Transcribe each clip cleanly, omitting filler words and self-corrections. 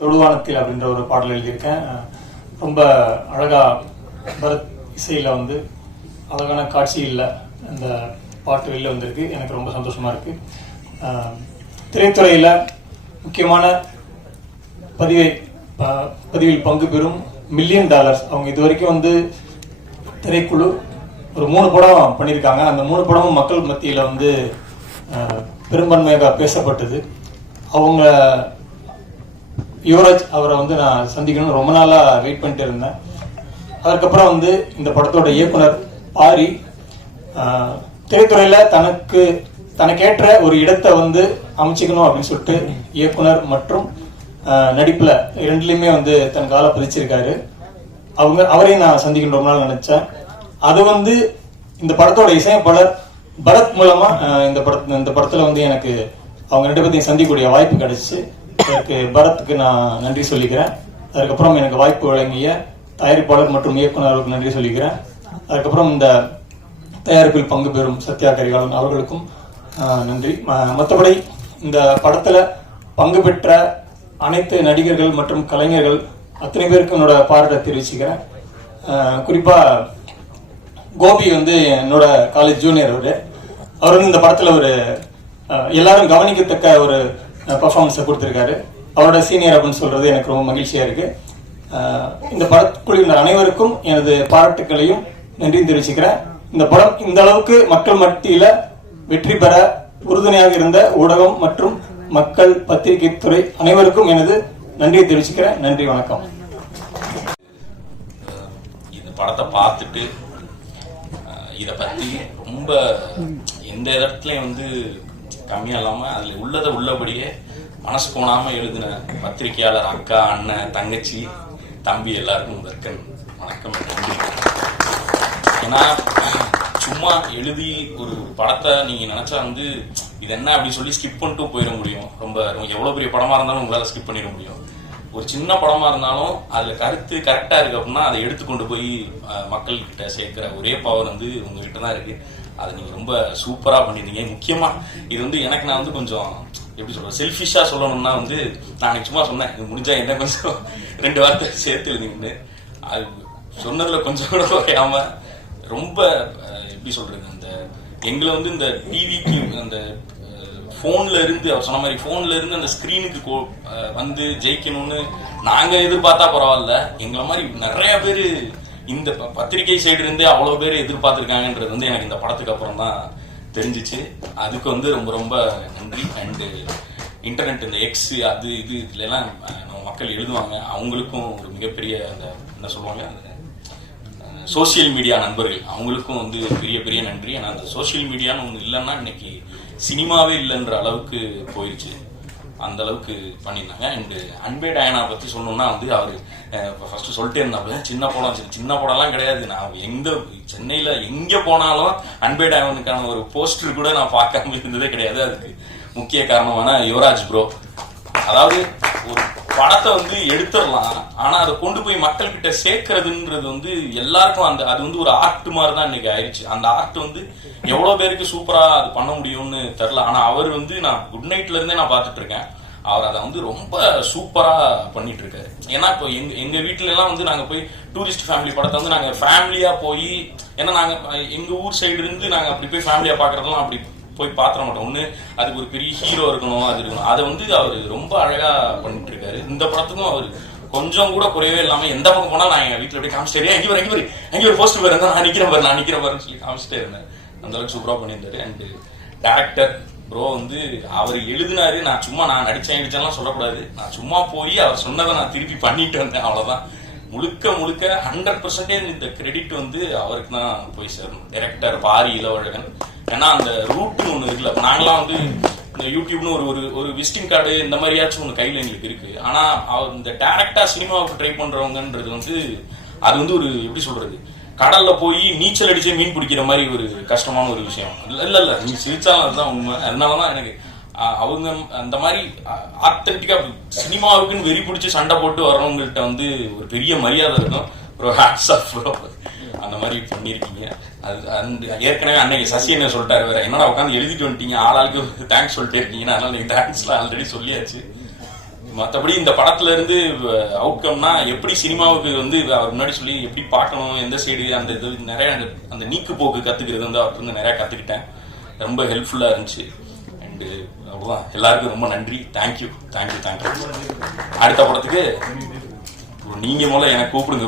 தொடுவானத்தில் அப்படின்ற ஒரு பாடல் எழுதியிருக்கேன். ரொம்ப அழகா பரத் இசையில் வந்து அழகான காட்சியில் அந்த பாட்டு வெளில வந்திருக்கு. எனக்கு ரொம்ப சந்தோஷமா இருக்கு. திரைத்துறையில் முக்கியமான பதிவில் பங்கு பெறும் $1 மில்லியன் அவங்க இது வரைக்கும் வந்து திரைக்குழு ஒரு 3 படம் பண்ணியிருக்காங்க. அந்த 3 படமும் மக்கள் மத்தியில் வந்து பெரும்பான்மையாக பேசப்பட்டது. அவங்க யுவராஜ் அவரை வந்து நான் சந்திக்கணும்னு ரொம்ப நாளாக வெயிட் பண்ணிட்டு இருந்தேன். அதுக்கப்புறம் வந்து இந்த படத்தோட இயக்குனர் பாரி திரைத்துறையில் தனக்கேற்ற ஒரு இடத்தை வந்து அமைச்சிக்கணும் அப்படின்னு சொல்லிட்டு இயக்குனர் மற்றும் நடிப்புல 2லையுமே வந்து தன் காலை பதிச்சிருக்காரு. அவரையும் நான் சந்திக்கணும் ரொம்ப நாள் நினைச்சேன். அது வந்து இந்த படத்தோட இசையமைப்பாளர் பரத் மூலமா இந்த படத்துல வந்து எனக்கு அவங்க 2 பேர்த்தையும் சந்திக்கக்கூடிய வாய்ப்பு கிடைச்சு எனக்கு பரத்துக்கு நான் நன்றி சொல்லிக்கிறேன். அதுக்கப்புறம் எனக்கு வாய்ப்பு வழங்கிய தயாரிப்பாளர் மற்றும் இயக்குநருக்கு நன்றி சொல்லிக்கிறேன். அதுக்கப்புறம் இந்த தயாரிப்பில் பங்கு பெறும் சத்யா கரிகாலன் அவர்களுக்கும் நன்றி. மற்றபடி இந்த படத்துல பங்கு பெற்ற அனைத்து நடிகர்கள் மற்றும் கலைஞர்கள் அத்தனை பேருக்கு என்னோட பாராட்டை தெரிவிச்சுக்கிறேன். குறிப்பா கோபி வந்து என்னோட காலேஜ் ஜூனியர். அவர் வந்து இந்த படத்துல ஒரு எல்லாரும் கவனிக்கத்தக்க ஒரு பர்ஃபார்மன்ஸை கொடுத்திருக்காரு. அவரோட சீனியர் அப்படின்னு சொல்றது எனக்கு ரொம்ப மகிழ்ச்சியா இருக்கு. இந்த படக்குழுவினர் அனைவருக்கும் எனது பாராட்டுக்களையும் நன்றியும் தெரிவிச்சுக்கிறேன். இந்த படம் இந்த அளவுக்கு மக்கள் மத்தியில வெற்றி பெற உறுதுணையாக இருந்த ஊடகம் மற்றும் மக்கள் பத்திரிகை துறை அனைவருக்கும் எனது நன்றியை தெரிவிச்சுக்கிறேன். நன்றி, வணக்கம். இந்த படத்தை பார்த்துட்டு இதை பத்தி ரொம்ப எந்த இடத்துலயும் வந்து கம்மியா இல்லாம அதுல உள்ளதை உள்ளபடியே மனசு போனாம எழுதின பத்திரிகையாளர் அக்கா, அண்ணன், தங்கச்சி, தம்பி எல்லாருக்கும் முதற்கண் வணக்கம், நன்றி. ஏன்னா சும்மா எழுதி ஒரு படத்தை நீங்க நினைச்சா வந்து இது என்ன அப்படின்னு சொல்லி ஸ்கிப் பண்ணிட்டு போயிட முடியும். ரொம்ப எவ்வளவு பெரிய படமா இருந்தாலும் உங்களால ஸ்கிப் பண்ணிட முடியும். ஒரு சின்ன படமா இருந்தாலும் அதுல கருத்து கரெக்டா இருக்கு அப்படின்னா அதை எடுத்துக்கொண்டு போய் மக்கள் கிட்ட சேர்க்கிற ஒரே பவர் வந்து உங்ககிட்ட தான் இருக்கு. அதை நீங்க ரொம்ப சூப்பரா பண்ணிருந்தீங்க. முக்கியமா இது வந்து எனக்கு நான் வந்து கொஞ்சம் எப்படி சொல்றது, செல்ஃபிஷா சொல்லணும்னா வந்து நான் சும்மா சொன்னேன், இது முடிஞ்சா என்ன கொஞ்சம் 2 வார்த்தை சேர்த்து எழுதிங்கன்னு. அது சொன்னதுல கொஞ்சம் கூட குறையாம ரொம்ப எப்படி சொல்றது, அந்த எங்களை வந்து இந்த டிவிக்கு அந்த போன்ல இருந்து அவர் சொன்ன மாதிரி போன்ல இருந்து அந்த ஸ்கிரீனுக்கு வந்து ஜெயிக்கணும்னு நாங்க எதிர்பார்த்தா பரவாயில்ல, எங்களை மாதிரி நிறைய பேரு இந்த பத்திரிகை சைடு இருந்தே அவ்வளவு பேர் எதிர்பார்த்திருக்காங்கன்றது வந்து எனக்கு இந்த படத்துக்கு அப்புறம் தான் தெரிஞ்சிச்சு. அதுக்கு வந்து ரொம்ப ரொம்ப நன்றி. அண்டு இன்டர்நெட் இந்த எக்ஸ் அது இதுல எல்லாம் நம்ம மக்கள் எழுதுவாங்க, அவங்களுக்கும் ஒரு மிகப்பெரிய அந்த என்ன சொல்லுவாங்க சோசியல் மீடியா நண்பர்கள், அவங்களுக்கும் வந்து பெரிய பெரிய நன்றி. ஏன்னா அந்த சோசியல் மீடியான்னு ஒன்று இல்லைன்னா இன்னைக்கு சினிமாவே இல்லைன்ற அளவுக்கு போயிடுச்சு. அந்த அளவுக்கு பண்ணியிருந்தாங்க. அண்ட் அன்பே டயானா பத்தி சொல்லணும்னா வந்து அவரு ஃபர்ஸ்ட் சொல்லிட்டே இருந்தாப்புல சின்ன படம்லாம் கிடையாது. நான் சென்னையில எங்க போனாலும் அன்பே டயானுக்கான ஒரு போஸ்டர் கூட நான் பார்க்காம இருந்ததே கிடையாது. அதுக்கு முக்கிய காரணமான யுவராஜ் ப்ரோ. அதாவது ஒரு படத்தை வந்து எடுத்துடலாம், ஆனா அதை கொண்டு போய் மக்கள் கிட்ட சேர்க்கறதுன்றது வந்து எல்லாருக்கும் அது வந்து ஒரு ஆர்ட் மாதிரி தான் இன்னைக்கு ஆயிடுச்சு. அந்த ஆர்ட் வந்து எவ்வளவு பேருக்கு சூப்பரா அது பண்ண முடியும்னு தெரியல. ஆனா அவர் வந்து நான் குட் நைட்ல இருந்தே நான் பார்த்துட்டு இருக்கேன், அவர் அதை வந்து ரொம்ப சூப்பரா பண்ணிட்டு இருக்காரு. ஏன்னா இப்போ எங்க வீட்டுல எல்லாம் வந்து நாங்க போய் டூரிஸ்ட் ஃபேமிலி படத்தை வந்து நாங்க ஃபேமிலியா போய், ஏன்னா நாங்க எங்க ஊர் சைடு இருந்து நாங்க அப்படி போய் ஃபேமிலியா பாக்குறதெல்லாம் அப்படி போய் பாத்திர மாட்டோம். ஒண்ணு அதுக்கு ஒரு பெரிய ஹீரோ இருக்கணும், அது இருக்கணும். அதை வந்து அவர் ரொம்ப அழகா பண்ணிட்டு இருக்காரு. இந்த படத்துக்கும் அவர் கொஞ்சம் கூட குறையவே இல்லாம எந்த பக்கம் போனா நான் எங்க வீட்டுல அப்படியே காமிச்சிட்டே எங்க ஒரு போஸ்ட் பாரு, நான் நிக்கிறேன் பாருன்னு சொல்லி காமிச்சிட்டே இருந்தேன். அந்த அளவுக்கு சூப்பரா பண்ணியிருந்தாரு. அண்ட் டைரக்டர் ப்ரோ வந்து அவர் எழுதினாரு. நான் நடிச்சேன்லாம் சொல்லக்கூடாது, நான் சும்மா போய் அவர் சொன்னதை நான் திருப்பி பண்ணிட்டு வந்தேன், அவ்வளவுதான். முழுக்க 100% இந்த கிரெடிட் வந்து அவருக்கு தான் போய் சேரணும். டைரக்டர் பாரி இளவழகன். ஏன்னா அந்த ரூட்னு ஒண்ணு இருக்குல்ல, நாங்களாம் வந்து இந்த யூடியூப்னு ஒரு விசிட்டிங் கார்டு இந்த மாதிரியாச்சும் ஒண்ணு கையில எங்களுக்கு இருக்கு. ஆனா அவர் இந்த டைரக்டா சினிமாவுக்கு ட்ரை பண்றவங்கன்றது வந்து அது வந்து ஒரு எப்படி சொல்றது, கடல்ல போய் நீச்சல் அடிச்சு மீன் பிடிக்கிற மாதிரி ஒரு கஷ்டமான ஒரு விஷயம். இல்ல நீங்க சிரிச்சாலும் அதுதான் உண்மை. அதனாலதான் எனக்கு அவங்க அந்த மாதிரி ஆத்தென்டிக்கா சினிமாவுக்குன்னு வெறி பிடிச்சி சண்டை போட்டு வர்றவங்கள்ட்ட வந்து ஒரு பெரிய மரியாதை இருக்கும். ப்ரோ ஹேட்ஸ் ஆஃப் ப்ரோ, அந்த மாதிரி பண்ணியிருக்கீங்க. அது ஏற்கனவே அன்னைக்கு சசி என்ன சொல்லிட்டாரு வேற, என்னடா உட்காந்து எழுதிட்டு வந்துட்டீங்க, ஆளாளுக்கு தேங்க்ஸ் சொல்லிட்டே இருக்கீங்கன்னா, அதனால நீங்க தேங்க்ஸ்லாம் ஆல்ரெடி சொல்லியாச்சு. மற்றபடி இந்த படத்துல இருந்து அவுட்கம்னா எப்படி சினிமாவுக்கு வந்து அவர் முன்னாடி சொல்லி எப்படி பார்க்கணும், எந்த சைடு அந்த இது நிறைய அந்த நீக்கு போக்கு கத்துக்கிறது வந்து அவருக்கு வந்து நிறைய கத்துக்கிட்டேன். ரொம்ப ஹெல்ப்ஃபுல்லா இருந்துச்சு. அண்டு அவ்வளோதான். எல்லாருக்கும் ரொம்ப நன்றி. தேங்க்யூ. அடுத்த படத்துக்கு நீங்க முதல்ல எனக்கு கூப்பிடுங்க.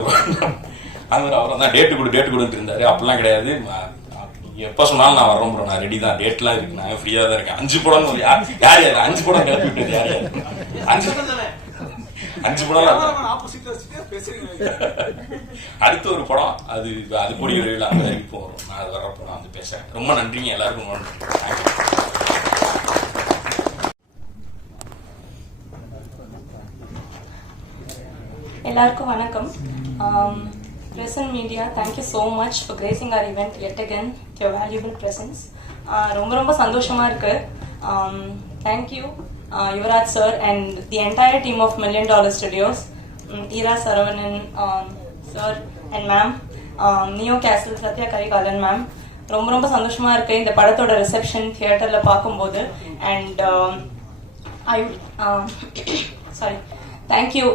அவர் தான் டேட்டு கொடுத்துட்டு இருந்தாரு. அப்படிலாம் கிடையாது, எப்ப சொன்னாலும் நான் வர்றோம் ப்ரோ, நான் ரெடி தான், டேட்லாம் இருக்கு, நான் ஃப்ரீயா தான் இருக்கேன். 5 படம் யார் 5 படம் கிளப்பி விட்டது யார் 5 படம். அடுத்த ஒரு படம் அது கூடிய விரைவில் அந்த இப்போ வரும். நான் அது வர்றப்போ நான் வந்து பேசுறேன். ரொம்ப நன்றிங்க எல்லாருக்கும். எல்லாருக்கும் வணக்கம். Present media, thank you so much for gracing our event yet again with your valuable presence. ரொம்ப சந்தோஷமா இருக்கு. Thank you Yuvraj sir and the entire team of $1 Million Studios, Ira Saravanan sir and ma'am, Neo Castle Satya Karikalan ma'am. ரொம்ப சந்தோஷமா இருக்கு இந்த படத்தோட reception தியேட்டர்ல பார்க்கும்போது. And thank you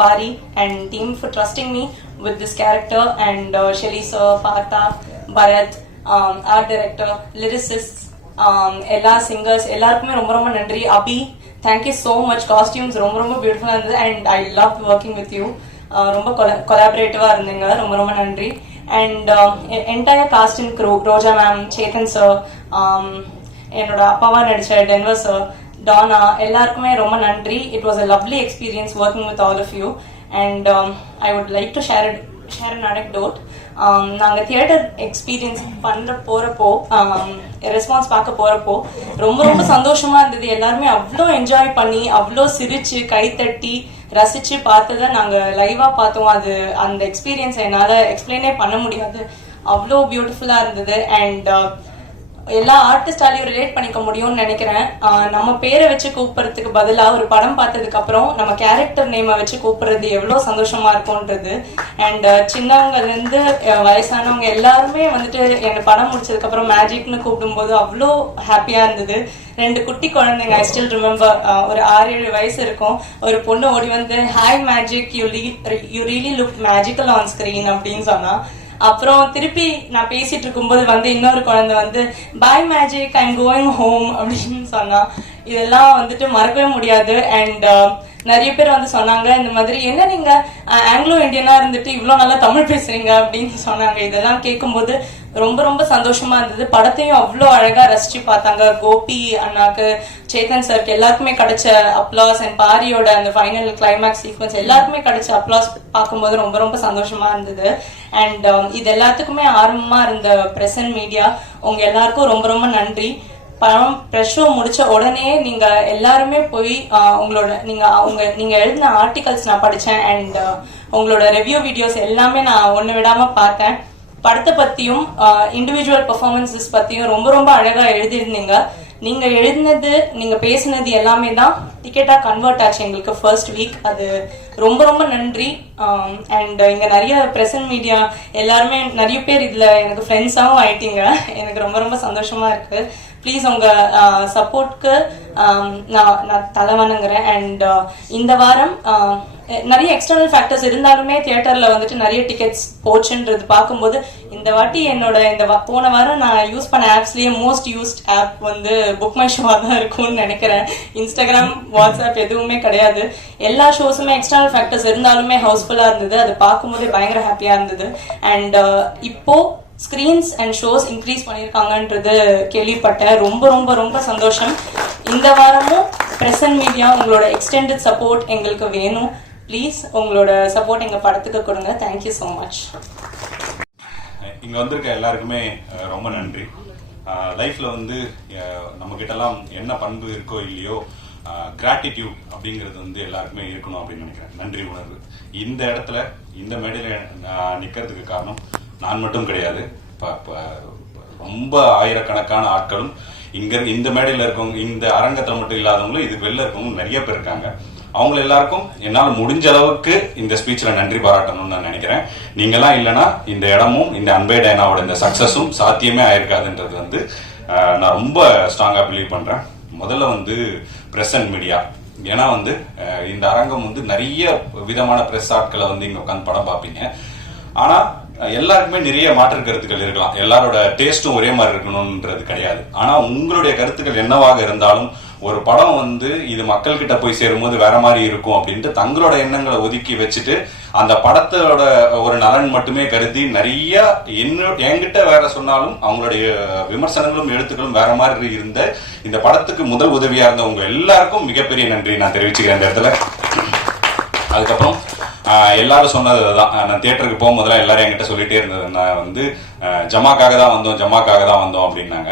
Pari and team for trusting me with this character, and Shelly sir, Partha, Bharat, art director, lyricists, ella singers, ellarkume ரொம்ப நன்றி. Abhi, thank you so much. Costumes ரொம்ப beautiful இருந்தது and I loved working with you. ரொம்ப collaborative-ஆ இருந்தீங்க. ரொம்ப நன்றி. And entire cast and crew, Roja ma'am, Chetan sir, என்னோட அப்பாவா நடிச்ச Denver sir, Donna, எல்லாருக்குமே ரொம்ப நன்றி. It was a lovely experience working with all of you. And I would like to share an anecdote. நாங்க தியேட்டர் எக்ஸ்பீரியன்ஸ் போறப்போ response பார்க்க போறப்போ ரொம்ப சந்தோஷமா இருந்தது. எல்லாருமே அவ்வளோ என்ஜாய் பண்ணி அவ்வளோ சிரிச்சு கைத்தட்டி ரசிச்சு பார்த்ததை நாங்க லைவா பார்த்தோம். அது அந்த எக்ஸ்பீரியன்ஸ் என்னால எக்ஸ்பிளைனே பண்ண முடியாது, அவ்வளோ பியூட்டிஃபுல்லா இருந்தது. அண்ட் எல்லா ஆர்டிஸ்டாலையும் ரிலேட் பண்ணிக்க முடியும்னு நினைக்கிறேன். நம்ம பேரை வச்சு கூப்பிடுறதுக்கு பதிலா ஒரு படம் பார்த்ததுக்கு அப்புறம் நம்ம கேரக்டர் நேமை வச்சு கூப்பிடுறது எவ்வளவு சந்தோஷமா இருக்கும்ன்றது. அண்ட் சின்னவங்கல இருந்து வயசானவங்க எல்லாருமே வந்துட்டு எனக்கு படம் முடிச்சதுக்கு அப்புறம் மேஜிக்னு கூப்பிடும்போது அவ்வளோ ஹாப்பியா இருந்தது. 2 குட்டி குழந்தைங்க, ஐ ஸ்டில் ரிமெம்பர், ஒரு 6-7 வயசு இருக்கும். ஒரு பொண்ணு ஓடி வந்து hi magic, you really look magical on screen அப்படின்னு சொன்னா. அப்புறம் திருப்பி நான் பேசிட்டு இருக்கும்போது வந்து இன்னொரு குழந்தை வந்து by magic, I am going home அப்படின்னு சொன்னா. இதெல்லாம் வந்துட்டு மறக்கவே முடியாது. அண்ட் நிறைய பேர் வந்து சொன்னாங்க இந்த மாதிரி, என்ன நீங்க ஆங்கிலோ இந்தியனா இருந்துட்டு இவ்வளவு நல்லா தமிழ் பேசுறீங்க அப்படின்னு சொன்னாங்க. இதெல்லாம் கேட்கும்போது ரொம்ப சந்தோஷமா இருந்தது. படத்தையும் அவ்வளோ அழகா ரசிச்சு பார்த்தாங்க. கோபி அண்ணாக்கு, சேத்தன் சருக்கு எல்லாருக்குமே கிடைச்ச அப்ளாஸ், அண்ட் பாரியோட அந்த ஃபைனல் கிளைமேக்ஸ் சீக்வன்ஸ் எல்லாருக்குமே கிடைச்ச அப்ளாஸ் பார்க்கும்போது ரொம்ப சந்தோஷமா இருந்தது. அண்ட் இது எல்லாத்துக்குமே ஆரம்பமா இருந்த பிரசன்ட் மீடியா, உங்க எல்லாருக்கும் ரொம்ப நன்றி. படம் ப்ரெஷ் ஷோ முடிச்ச உடனே நீங்க எல்லாருமே போய் நீங்க எழுதின ஆர்டிகல்ஸ் நான் படிச்சேன். அண்ட் உங்களோட ரிவ்யூ வீடியோஸ் எல்லாமே நான் ஒண்ணு விடாம பார்த்தேன். படத்தை பத்தியும் இண்டிவிஜுவல் பெர்ஃபார்மன்ஸஸ் பத்தியும் ரொம்ப அழகா எழுதியிருந்தீங்க. நீங்க எழுதினது, நீங்க பேசினது எல்லாமே தான் டிக்கெட்டா கன்வெர்ட் ஆச்சு எங்களுக்கு ஃபர்ஸ்ட் வீக். அது ரொம்ப நன்றி. அண்ட் இங்க நிறைய பிரசன்ட் மீடியா எல்லாருமே நிறைய பேர் இதுல எனக்கு ஃப்ரெண்ட்ஸாவும் ஆயிட்டீங்க. எனக்கு ரொம்ப சந்தோஷமா இருக்கு. ப்ளீஸ் உங்க சப்போர்ட்க்கு நான் தலை வணங்குறேன். அண்ட் இந்த வாரம் நிறைய எக்ஸ்டர்னல் ஃபேக்டர்ஸ் இருந்தாலுமே தியேட்டர்ல வந்துட்டு நிறைய டிக்கெட்ஸ் போச்சுன்றது பார்க்கும்போது இந்த வாட்டி என்னோட போன வாரம் நான் யூஸ் பண்ண ஆப்ஸ்லயே மோஸ்ட் யூஸ்ட் ஆப் வந்து புக் மை ஷோவா தான் இருக்கும்னு நினைக்கிறேன். இன்ஸ்டாகிராம், வாட்ஸ்அப் எதுவுமே கிடையாது. எல்லா ஷோஸுமே எக்ஸ்டர்னல் ஃபேக்டர்ஸ் இருந்தாலுமே ஹவுஸ்ஃபுல்லா இருந்தது. அது பார்க்கும்போதே பயங்கர ஹாப்பியா இருந்தது. அண்ட் இப்போ ஸ்கிரீன்ஸ் அண்ட் ஷோஸ் இன்க்ரீஸ் பண்ணியிருக்காங்கன்றது கேள்விப்பட்டேன். ரொம்ப சந்தோஷம். இந்த வாரமும் பிரசன்ட் மீடியா உங்களோட எக்ஸ்டெண்டட் சப்போர்ட் எங்களுக்கு வேணும். ப்ளீஸ் உங்களோட சப்போர்ட் எங்க படத்துக்கு கொடுங்க. Thank you so much. இங்க வந்திருக்க எல்லாருக்குமே ரொம்ப நன்றி. லைஃப்ல வந்து நம்ம கிட்டலாம் என்ன பண்பு இருக்கோ இல்லையோ, கிராட்டிடியூட் அப்படிங்கிறது வந்து எல்லாருக்குமே இருக்கணும் அப்படின்னு நினைக்கிறேன். நன்றி உணர்வு. இந்த இடத்துல இந்த மேடையில நிக்கிறதுக்கு காரணம் நான் மட்டும் கிடையாது. ரொம்ப ஆயிரக்கணக்கான ஆட்களும் இந்த மேடையில இருக்கவங்க, இந்த அரங்கத்துல மட்டும் இல்லாதவங்களும் இது வெளில இருக்கவங்க நிறைய பேர் இருக்காங்க. அவங்க எல்லாருக்கும் என்னால் முடிஞ்ச அளவுக்கு இந்த ஸ்பீச்ல நன்றி பாராட்டணும்னு நான் நினைக்கிறேன். நீங்கெல்லாம் இல்லைன்னா இந்த இடமும் இந்த அன்பே டைனாவோட இந்த சக்சஸும் சாத்தியமே ஆயிருக்காதுன்றது வந்து நான் ரொம்ப ஸ்ட்ராங்கா பிலீவ் பண்றேன். முதல்ல வந்து பிரசன்ட் மீடியா ஏன்னா வந்து இந்த அரங்கம் வந்து நிறைய விதமான பிரஸ் ஆட்களை வந்து இங்க உட்காந்து படம் பார்ப்பீங்க. ஆனா எல்லாருக்குமே நிறைய மாற்று கருத்துக்கள் இருக்கலாம், எல்லாரோட டேஸ்டும் ஒரே மாதிரி இருக்கணும்ன்றது கிடையாது. ஆனா உங்களுடைய கருத்துக்கள் என்னவாக இருந்தாலும் ஒரு படம் வந்து இது மக்கள் கிட்ட போய் சேரும்போது வேற மாதிரி இருக்கும் அப்படின்ட்டு தங்களோட எண்ணங்களை ஒதுக்கி வச்சுட்டு அந்த படத்தோட ஒரு நலன் மட்டுமே கருதி நிறைய என்கிட்ட வேற சொன்னாலும் அவங்களுடைய விமர்சனங்களும் எழுத்துக்களும் வேற மாதிரி இருந்த இந்த படத்துக்கு முதல் உதவியா இருந்த உங்க எல்லாருக்கும் மிகப்பெரிய நன்றி நான் தெரிவிச்சுக்கிறேன் இந்த இடத்துல. அதுக்கப்புறம் எல்லாரும் சொன்னதுதான், நான் தியேட்டருக்கு போகும்போதெல்லாம் எல்லாரும் என்கிட்ட சொல்லிட்டே இருந்தது, நான் வந்து ஜமாக்காக தான் வந்தோம் அப்படின்னாங்க.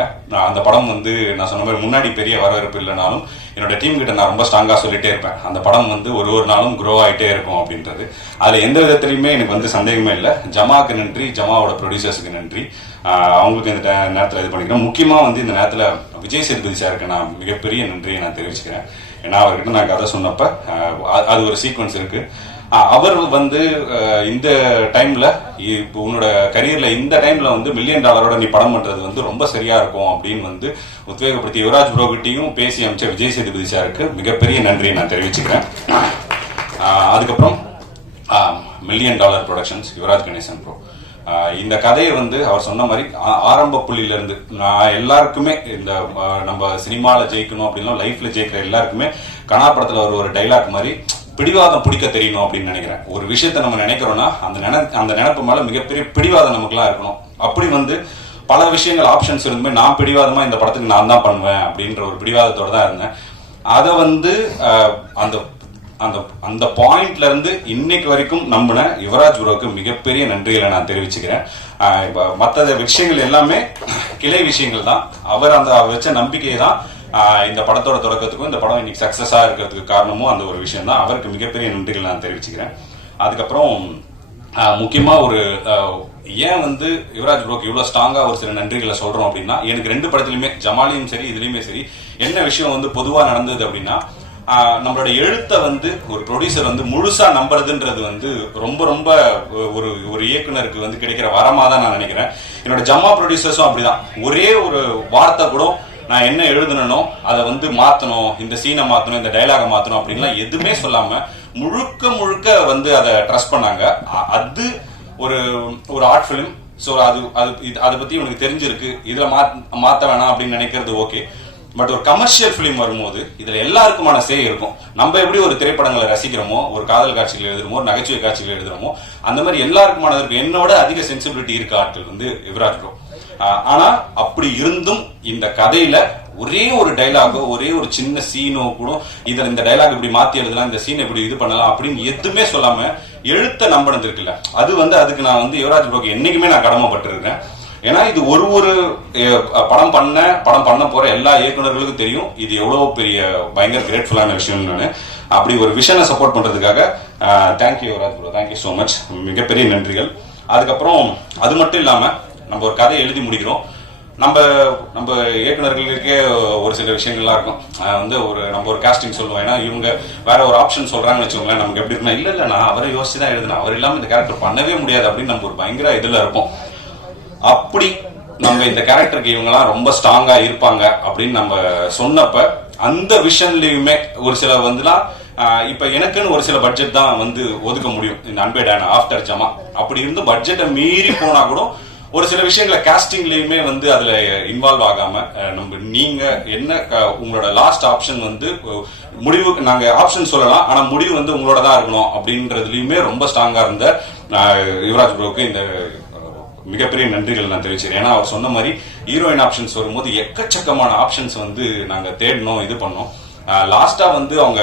அந்த படம் வந்து நான் சொன்ன மாதிரி முன்னாடி பெரிய வரவேற்பு இல்லைனாலும் என்னோட டீம் கிட்ட நான் ரொம்ப ஸ்ட்ராங்கா சொல்லிட்டே இருப்பேன், அந்த படம் வந்து ஒரு நாளும் க்ரோ ஆகிட்டே இருக்கும் அப்படின்றது. அதுல எந்த விதத்திலையுமே எனக்கு வந்து சந்தேகமே இல்லை. ஜமாக்கு நன்றி, ஜமாவோட ப்ரொடியூசர்ஸுக்கு நன்றி, அவங்களுக்கு இந்த நேரத்தில் இது பண்ணிக்கிறேன். முக்கியமா வந்து இந்த நேரத்தில் விஜய் சேதுபதி சாருக்கு நான் மிகப்பெரிய நன்றியை நான் தெரிவிச்சுக்கிறேன். ஏன்னா அவர்கிட்ட நான் கதை சொன்னப்ப அது ஒரு சீக்வன்ஸ் இருக்கு, அவர் வந்து இந்த டைம்ல இப்போ உன்னோட கரியர்ல இந்த டைம்ல வந்து $1 மில்லியன் நீ படம் பண்றது வந்து ரொம்ப சரியா இருக்கும் அப்படின்னு வந்து உத்வேகப்படுத்தி யுவராஜ் ப்ரோகிட்டையும் பேசி அமைச்ச விஜய் சேதுபதி சாருக்கு மிகப்பெரிய நன்றியை நான் தெரிவிச்சுக்கிறேன். அதுக்கப்புறம் $1 million productions Yuvaraj Ganesan bro, இந்த கதையை வந்து அவர் சொன்ன மாதிரி ஆரம்ப புள்ளியில இருந்து நான் எல்லாருக்குமே இந்த நம்ம சினிமால ஜெயிக்கணும் அப்படின்னா லைஃப்ல ஜெயிக்கிற எல்லாருக்குமே கனாப்படத்துல ஒரு டைலாக் மாதிரி பிடிவாதம் பிடிக்க தெரியணும் அப்படின்னு நினைக்கிறேன். ஒரு விஷயத்த நம்ம நினைக்கிறோம்னா அந்த நினைப்பு மேல மிகப்பெரிய பிடிவாதம் நமக்குலாம் இருக்கணும். அப்படி வந்து பல விஷயங்கள் ஆப்ஷன்ஸ் இருந்துமே நான் பிடிவாதமா இந்த படத்துக்கு நான் தான் பண்ணுவேன் அப்படின்ற ஒரு பிடிவாதத்தோட தான் இருந்தேன். அதை வந்து அந்த அந்த அந்த பாயிண்ட்ல இருந்து இன்னைக்கு வரைக்கும் நம்பின யுவராஜ் ப்ரோக்கு மிகப்பெரிய நன்றிகளை நான் தெரிவிச்சுக்கிறேன். மற்ற விஷயங்கள் எல்லாமே கிளை விஷயங்கள் தான். அவர் அந்த வச்ச நம்பிக்கை தான் இந்த படத்தோட தொடக்கத்துக்கும் இந்த படம் இன்னைக்கு சக்சஸா இருக்கிறதுக்கு காரணமும் அந்த ஒரு விஷயம் தான். அவருக்கு மிகப்பெரிய நன்றிகள் நான் தெரிவிச்சுக்கிறேன். அதுக்கப்புறம் முக்கியமா ஏன் வந்து யுவராஜ் ப்ரோக்கு இவ்வளவு ஸ்ட்ராங்கா ஒரு சில நன்றிகளை சொல்றோம் அப்படின்னா, எனக்கு 2 படத்துலயுமே ஜமாலியும் சரி இதுலயுமே சரி என்ன விஷயம் வந்து பொதுவா நடந்தது அப்படின்னா, நம்மளோட எழுத்தை வந்து ஒரு ப்ரொடியூசர் வந்து முழுசா நம்புறதுன்றது வந்து ரொம்ப ரொம்ப ஒரு இயக்குனருக்கு வந்து கிடைக்கிற வரமா தான் நான் நினைக்கிறேன். என்னோட ஜமா ப்ரொடியூசர்ஸும் அப்படிதான். ஒரே ஒரு வார்த்தை கூட நான் என்ன எழுதணும் அதை வந்து மாத்தணும், இந்த சீனை மாத்தணும், இந்த டைலாக மாத்தணும் அப்படின்லாம் எதுவுமே சொல்லாம முழுக்க வந்து அதை ட்ரஸ்ட் பண்ணாங்க. அது ஒரு ஆர்ட் பிலிம். ஸோ அதை பத்தி உனக்கு தெரிஞ்சிருக்கு, இதுல மாத்த வேணாம் அப்படின்னு நினைக்கிறது ஓகே. பட் ஒரு கமர்ஷியல் பிலிம் வரும்போது இதுல எல்லாருக்குமான சே இருக்கும். நம்ம எப்படி ஒரு திரைப்படங்களை ரசிக்கிறோமோ, ஒரு காதல் காட்சிகள் எழுதுறோமோ, ஒரு நகைச்சுவை காட்சிகள் எழுதுறோமோ, அந்த மாதிரி எல்லாருக்குமானது இருக்கும். என்னோட அதிக சென்சிபிலிட்டி இருக்க ஆட்கள் வந்து யுவராஜ் ப்ரோ. ஆனா அப்படி இருந்தும் இந்த கதையில ஒரே ஒரு டைலாகோ ஒரே ஒரு சின்ன சீனோ கூட இதுல இந்த டைலாக் இப்படி மாத்தி எழுதலாம், இந்த சீன் இப்படி இது பண்ணலாம் அப்படின்னு எதுவுமே சொல்லாம எழுத்த நம்பினது இருக்குல்ல, அது வந்து அதுக்கு நான் வந்து யுவராஜ் ப்ரோக்கு என்னைக்குமே நான் கடமைப்பட்டிருக்கேன். ஏன்னா இது ஒரு படம் பண்ண போற எல்லா இயக்குநர்களுக்கும் தெரியும் இது எவ்வளவு பெரிய பயங்கர கிரேட்ஃபுல்லான விஷயம்னு. அப்படி ஒரு விஷனை சப்போர்ட் பண்றதுக்காக thank you Yuvaraj bro, thank you so much, மிகப்பெரிய நன்றிகள். அதுக்கப்புறம் அது மட்டும் இல்லாம நம்ம ஒரு கதையை எழுதி முடிக்கிறோம். நம்ம இயக்குநர்களுக்கே ஒரு சில விஷயங்கள்லாம் இருக்கும். வந்து நம்ம ஒரு காஸ்டிங் சொல்லுவோம், ஏன்னா இவங்க வேற ஒரு ஆப்ஷன் சொல்றாங்கன்னு வச்சுக்கோங்களேன், நமக்கு எப்படி இருக்குன்னா இல்ல நான் அவரை யோசிச்சு தான் எழுதினேன், அவர் இல்லாம இந்த கேரக்டர் பண்ணவே முடியாது அப்படின்னு நம்ம ஒரு பயங்கர இதுல இருப்போம். அப்படி நம்ம இந்த கேரக்டருக்கு இவங்கெல்லாம் ரொம்ப ஸ்ட்ராங்கா இருப்பாங்க அப்படின்னு நம்ம சொன்னப்ப அந்த விஷன்லயுமே ஒரு சில வந்துலாம் இப்ப எனக்குன்னு ஒரு சில பட்ஜெட் தான் வந்து ஒதுக்க முடியும் இந்த அன்பே ஆஃப்டர் ஜமா. அப்படி இருந்து பட்ஜெட்டை மீறி போனா கூட ஒரு சில விஷயங்களை காஸ்டிங்லயுமே வந்து அதுல இன்வால்வ் ஆகாம நீங்க என்ன உங்களோட லாஸ்ட் ஆப்ஷன் வந்து முடிவு, நாங்க ஆப்ஷன் சொல்லலாம் ஆனா முடிவு வந்து உங்களோட தான் இருக்கணும் அப்படின்றதுலயுமே ரொம்ப ஸ்ட்ராங்கா இருந்த யுவராஜ் ப்ரோக்கு இந்த மிகப்பெரிய நன்றிகள் நான் தெரிவிச்சேன். ஏன்னா அவர் சொன்ன மாதிரி ஹீரோயின் ஆப்ஷன்ஸ் வரும்போது எக்கச்சக்கமான ஆப்ஷன்ஸ் வந்து நாங்க தேடணும், இது பண்ணோம். லாஸ்டா வந்து அவங்க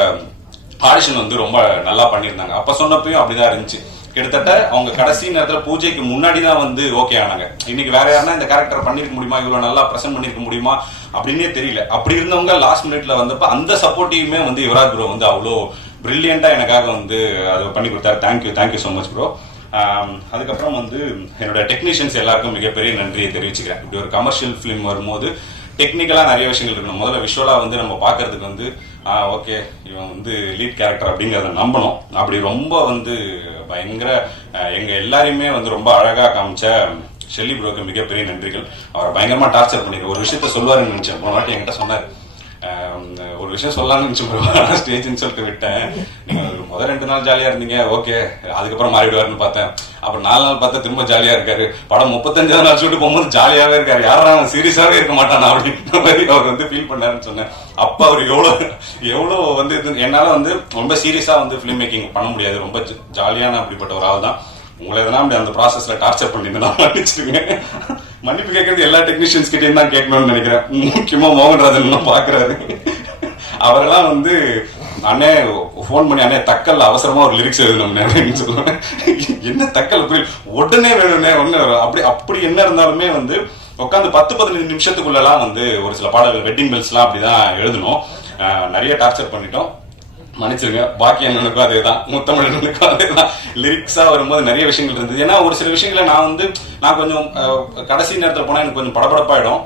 ஆடிஷன் வந்து ரொம்ப நல்லா பண்ணியிருந்தாங்க. அப்ப சொன்னப்பயும் அப்படிதான் இருந்துச்சு. கிட்டத்தட்ட அவங்க கடைசி நேரத்துல பூஜைக்கு முன்னாடி தான் வந்து ஓகே ஆனாங்க. இன்னைக்கு வேற யாருன்னா இந்த கேரக்டர் பண்ணிருக்க முடியுமா, இவ்வளவு நல்லா பிரசன்ட் பண்ணிருக்க முடியுமா அப்படின்னே தெரியல. அப்படி இருந்தவங்க லாஸ்ட் மினிட்ல வந்தப்ப அந்த சப்போர்ட்டிவுமே வந்து யுவராஜ் ப்ரோ வந்து அவ்வளோ பிரில்லியண்டா எனக்காக வந்து அது பண்ணி கொடுத்தாரு. Thank you so much bro. அதுக்கப்புறம் வந்து என்னோட டெக்னீஷியன்ஸ் எல்லாருக்கும் மிகப்பெரிய நன்றியை தெரிவிச்சுக்கிறேன். இப்படி ஒரு கமர்ஷியல் பிலிம் வரும்போது டெக்னிக்கலா நிறைய விஷயங்கள் இருக்கணும். முதல்ல விஷுவலா வந்து நம்ம பாக்குறதுக்கு வந்து ஓகே இவன் வந்து லீட் கேரக்டர் அப்படிங்கறத நம்பணும். அப்படி ரொம்ப வந்து பயங்கர எங்க எல்லாரையுமே வந்து ரொம்ப அழகா காமிச்ச ஷெல்லி ப்ரோக்கு மிகப்பெரிய நன்றிகள். அவரை பயங்கரமா டார்ச்சர் பண்ணிருக்க ஒரு விஷயத்த சொல்லுவாருன்னு நினைச்சேன். போன வாட்டி என்கிட்ட சொன்னாரு, ஒரு விஷயம் சொல்லலாம்னு ஸ்டேஜ் இன்சல்ட் விட்டேன். நீங்க முதல் 2 நாள் ஜாலியா இருந்தீங்க, ஓகே, அதுக்கப்புறம் மாறிடுவாருன்னு பார்த்தேன். அப்புறம் 4 நாள் பார்த்தா திரும்ப ஜாலியா இருக்காரு. படம் 35வது நாள் ஷூட்டு போகும்போது ஜாலியாவே இருக்காரு. யாரும் சீரியஸாவே இருக்க மாட்டானா அப்படின்ற மாதிரி அவர் வந்து ஃபீல் பண்ணாருன்னு சொன்னேன். அப்ப அவர் எவ்வளவு வந்து என்னால வந்து ரொம்ப சீரியஸா வந்து பிலிம் மேக்கிங் பண்ண முடியாது. ரொம்ப ஜாலியான அப்படிப்பட்ட ஒரு ஆள் தான். உங்களை எதனா அப்படி அந்த ப்ராசஸ்ல டார்ச்சர் பண்ணிருந்தா மன்னிச்சிருங்க. மன்னிப்பு கேட்கறது எல்லா டெக்னீஷியன்ஸ் கிட்டையும் தான் கேட்கணும்னு நினைக்கிறேன். முக்கியமா மோகன்ராஜன் பாக்குறாரு. அவரெல்லாம் வந்து அண்ணே போன் பண்ணி அண்ணே தக்கல்ல அவசரமா ஒரு லிரிக்ஸ் எழுதணும் அப்படின்னு சொல்லுவேன். என்ன தக்கல் புரியல, உடனே வேணும்னே ஒண்ணு அப்படி என்ன இருந்தாலுமே வந்து உட்காந்து 10-15 நிமிஷத்துக்குள்ளலாம் வந்து ஒரு சில பாடல்கள் வெட்டிங் பெல்ஸ் எல்லாம் அப்படிதான் எழுதணும். நிறைய டார்ச்சர் பண்ணிட்டோம், மன்னிச்சிருங்க. பாக்கி அண்ணனுக்கும் அதே தான், முத்தமிழனுக்கும் அதே தான். லிரிக்ஸா வரும்போது நிறைய விஷயங்கள் இருந்தது. ஏன்னா ஒரு சில விஷயங்களை நான் கொஞ்சம் கடைசி நேரத்தில் போனா எனக்கு கொஞ்சம் படபடப்பாயிடும்.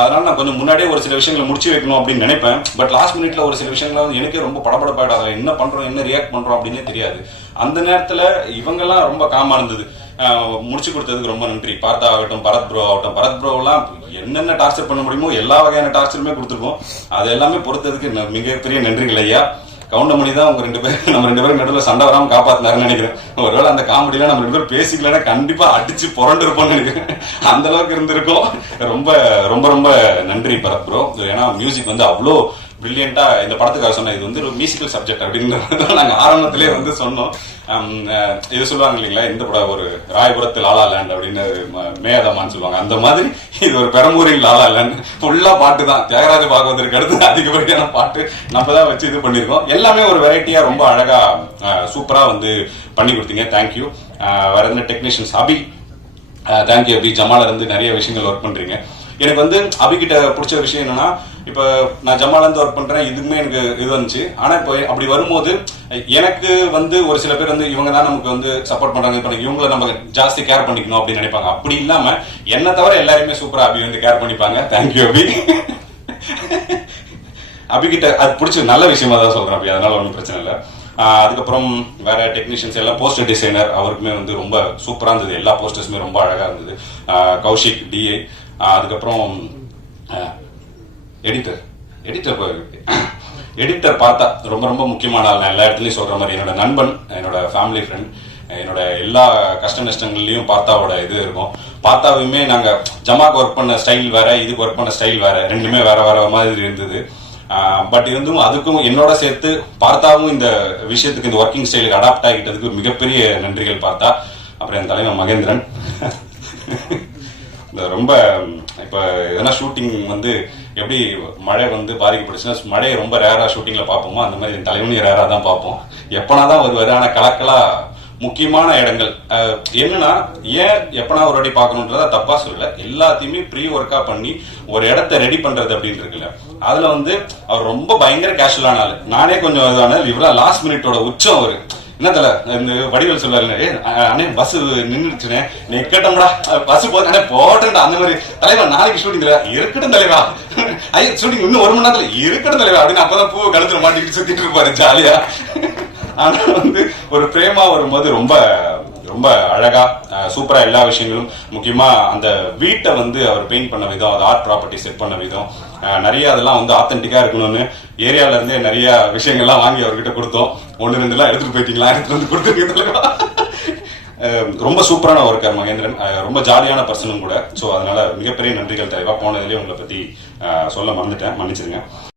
அதனால நான் கொஞ்சம் முன்னாடியே ஒரு சில விஷயங்களை முடிச்சு வைக்கணும் அப்படின்னு நினைப்பேன். பட் லாஸ்ட் மினிட்ல ஒரு சில விஷயங்களை வந்து எனக்கே ரொம்ப படபடப்பாயிடும். அதை என்ன பண்றோம், என்ன ரியாக்ட் பண்றோம் அப்படின்னே தெரியாது. அந்த நேரத்துல இவங்கெல்லாம் ரொம்ப காமா இருந்தது. முடிச்சு கொடுத்ததுக்கு ரொம்ப நன்றி. பார்த்தா ஆகட்டும், பரத் ப்ரோ ஆகட்டும். பரத் ப்ரோவெல்லாம் என்னென்ன டார்ச்சர் பண்ண முடியுமோ எல்லா வகையான டார்ச்சருமே கொடுத்துருக்கோம். அது எல்லாமே பொறுத்ததுக்கு மிகப்பெரிய நன்றிகள் ஐயா. கவுண்டமணி தான் நம்ம 2 பேரும் நடுவில் சண்டை வராம காப்பாத்தினாருன்னு நினைக்கிறேன். ஒருவேளை அந்த காமெடியில நம்ம 2 பேரும் பேசிக்கலன்னா கண்டிப்பா அடிச்சு புரண்டு இருப்போம்னு நினைக்கிறேன். அந்த அளவுக்கு இருந்திருக்கும். ரொம்ப ரொம்ப ரொம்ப நன்றி பரத் ப்ரோ. ஏன்னா மியூசிக் வந்து அவ்வளோ பிரில்லியண்டா இந்த படத்துக்காக சொன்னேன். இது வந்து ஒரு மியூசிக்கல் சப்ஜெக்ட் அப்படின்னு நாங்க ஆரம்பத்திலே வந்து சொன்னோம். இது சொல்லுவாங்க இல்லைங்களா, இந்த படம் ஒரு ராயபுரத்தில் லாலா லேண்ட் அப்படின்னு மேயதாமான்னு சொல்லுவாங்க. அந்த மாதிரி இது ஒரு பெரம்பூரின் லாலா லேண்ட். ஃபுல்லா பாட்டு தான். தியாகராஜ பாகவதற்கு அடுத்து அதிகப்படியான பாட்டு நம்ம தான் வச்சு இது பண்ணிருக்கோம். எல்லாமே ஒரு வெரைட்டியா ரொம்ப அழகா சூப்பரா வந்து பண்ணி கொடுத்தீங்க. தேங்க்யூ. வேற எந்த டெக்னீஷியன்ஸ் அபி, தேங்க்யூ அபி. ஜமால இருந்து நிறைய விஷயங்கள் ஒர்க் பண்றீங்க. எனக்கு வந்து அபிகிட்ட பிடிச்ச விஷயம் என்னன்னா, இப்ப நான் ஜமால இருந்து ஒர்க் பண்றேன், இதுக்குமே எனக்கு இது வந்துச்சு. ஆனா இப்போ அப்படி வரும்போது எனக்கு வந்து ஒரு சில பேர் வந்து இவங்க தான் நமக்கு வந்து சப்போர்ட் பண்றாங்க, இவங்களை நம்ம ஜாஸ்தி கேர் பண்ணிக்கணும் அப்படின்னு நினைப்பாங்க. அப்படி இல்லாம என்ன தவிர எல்லாருமே சூப்பரா அபி வந்து கேர் பண்ணிப்பாங்க. தேங்க்யூ அபி. அபிகிட்ட அது பிடிச்ச நல்ல விஷயமா தான் சொல்றேன் அபி, அதனால ஒன்றும் பிரச்சனை இல்லை. அதுக்கப்புறம் வேற டெக்னீஷியன்ஸ் எல்லாம், போஸ்டர் டிசைனர் அவருக்குமே வந்து ரொம்ப சூப்பரா இருந்தது. எல்லா போஸ்டர்ஸுமே ரொம்ப அழகா இருந்தது. கௌஷிக் டிஏ. அதுக்கப்புறம் எடிட்டர் பார்த்தா ரொம்ப ரொம்ப முக்கியமான ஆள். நான் எல்லா இடத்துலயும் சொல்ற மாதிரி என்னோட நண்பன், என்னோட ஃபேமிலி ஃப்ரெண்ட், என்னோட எல்லா கஷ்ட நஷ்டங்கள்லயும் பார்த்தாவோட இது இருக்கும். பார்த்தாவுமே நாங்க ஜமாக்கு ஒர்க் பண்ண ஸ்டைல் வேற, இதுக்கு ஒர்க் பண்ண ஸ்டைல் வேற, ரெண்டுமே வேற வேற மாதிரி இருந்தது. பட் இருந்தும் அதுக்கும் என்னோட சேர்த்து பார்த்தாவும் இந்த விஷயத்துக்கு, இந்த ஒர்க்கிங் ஸ்டைலுக்கு அடாப்ட் ஆகிட்டதுக்கு மிகப்பெரிய நன்றிகள் பார்த்தா. அப்புறம் என் தலைவர் மகேந்திரன். ரொம்ப இப்ப எதனா ஷூட்டிங் வந்து எப்படி மழை வந்து பாதிக்கப்பட்டுச்சுன்னா, மழையை ரொம்ப ரேரா ஷூட்டிங்ல பார்ப்போமோ அந்த மாதிரி என் தலைவனையும் ரேரா தான் பார்ப்போம். எப்பனாதான் வருவாரு. ஆனா கலக்கலா முக்கியமான இடங்கள் என்னன்னா, ஏன் எப்பனா ஒரு வாட்டி பார்க்கணுன்றத தப்பா சொல்லல, எல்லாத்தையுமே ப்ரீ ஒர்க்கா பண்ணி ஒரு இடத்த ரெடி பண்றது அப்படின்னு இருக்குல்ல, அதுல வந்து அவர் ரொம்ப பயங்கர கேஷுவலான ஆளு. நானே கொஞ்சம் இதான இவரா லாஸ்ட் மினிட்டோட உச்சம் அவரு. என்னத்துல இந்த வடிவேல் சொல்லுவாரு, அண்ணே பஸ் நின்றுச்சுனே, நீ கேட்டோம்டா பஸ் போது போட்டா அந்த மாதிரி, தலைவா நாளைக்கு ஷூட்டிங் தலைவா இருக்கட்டும், தலைவா ஐயோ ஷூட்டிங் இன்னும் 1 மணி நேரத்துல இருக்கட்டும் தலைவா அப்படின்னு அப்பதான் பூ கழுத்துல மாட்டிக்கிட்டு சுத்திட்டு இருப்பாரு ஜாலியா. ஆனா வந்து ஒரு பிரேமா வரும்போது ரொம்ப ரொம்ப அழகா சூப்பரா எல்லா விஷயங்களும், முக்கியமா அந்த வீட்டை வந்து அவர் பெயிண்ட் பண்ண விதம், அது ஆர்ட் ப்ராப்பர்ட்டி செட் பண்ண விதம், நிறைய அதெல்லாம் வந்து ஆத்தென்டிக்கா இருக்கணும்னு ஏரியால இருந்தே நிறைய விஷயங்கள்லாம் வாங்கி அவர்கிட்ட கொடுத்தோம். 1-2 எல்லாம் எடுத்துட்டு போயிட்டீங்களா, எடுத்துட்டு வந்து கொடுத்துருக்கீங்க. ரொம்ப சூப்பரான ஒர்க்கர் மகேந்திரன், ரொம்ப ஜாலியான பர்சனும் கூட. ஸோ அதனால மிகப்பெரிய நன்றிகள் தலைவா. போனதுலேயே உங்களை பத்தி சொல்ல மறந்துட்டேன், மன்னிச்சிருங்க.